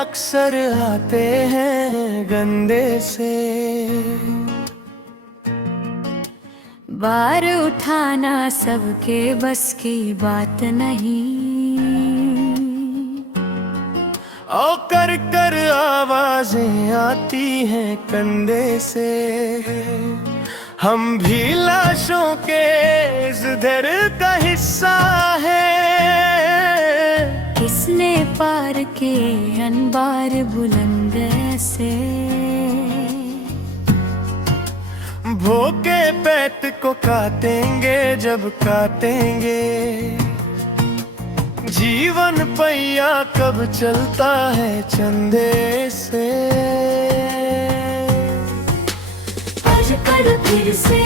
अक्सर आते हैं गंदे से। बार उठाना सबके बस की बात नहीं, और कर कर आवाजें आती हैं कंधे से। हम भी लाशों के इस दर का हिस्सा है। किसने पार के अनबार बुलंद से, भोके पैत को काटेंगे जब काटेंगे। जीवन पहिया कब चलता है चंदे से। कर फिर से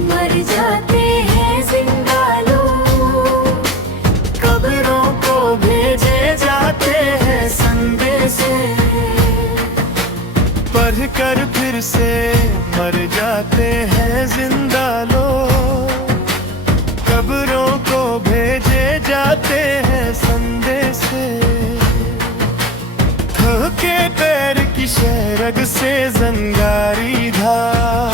मर जाते हैं जिंदा लोग, कब्रों को भेजे जाते हैं संदेश। पढ़ कर फिर से मर जाते हैं जिंदा लोग, कब्रों को भेजे जाते हैं संदेश। थके पैर की शरग से जंगारी धार,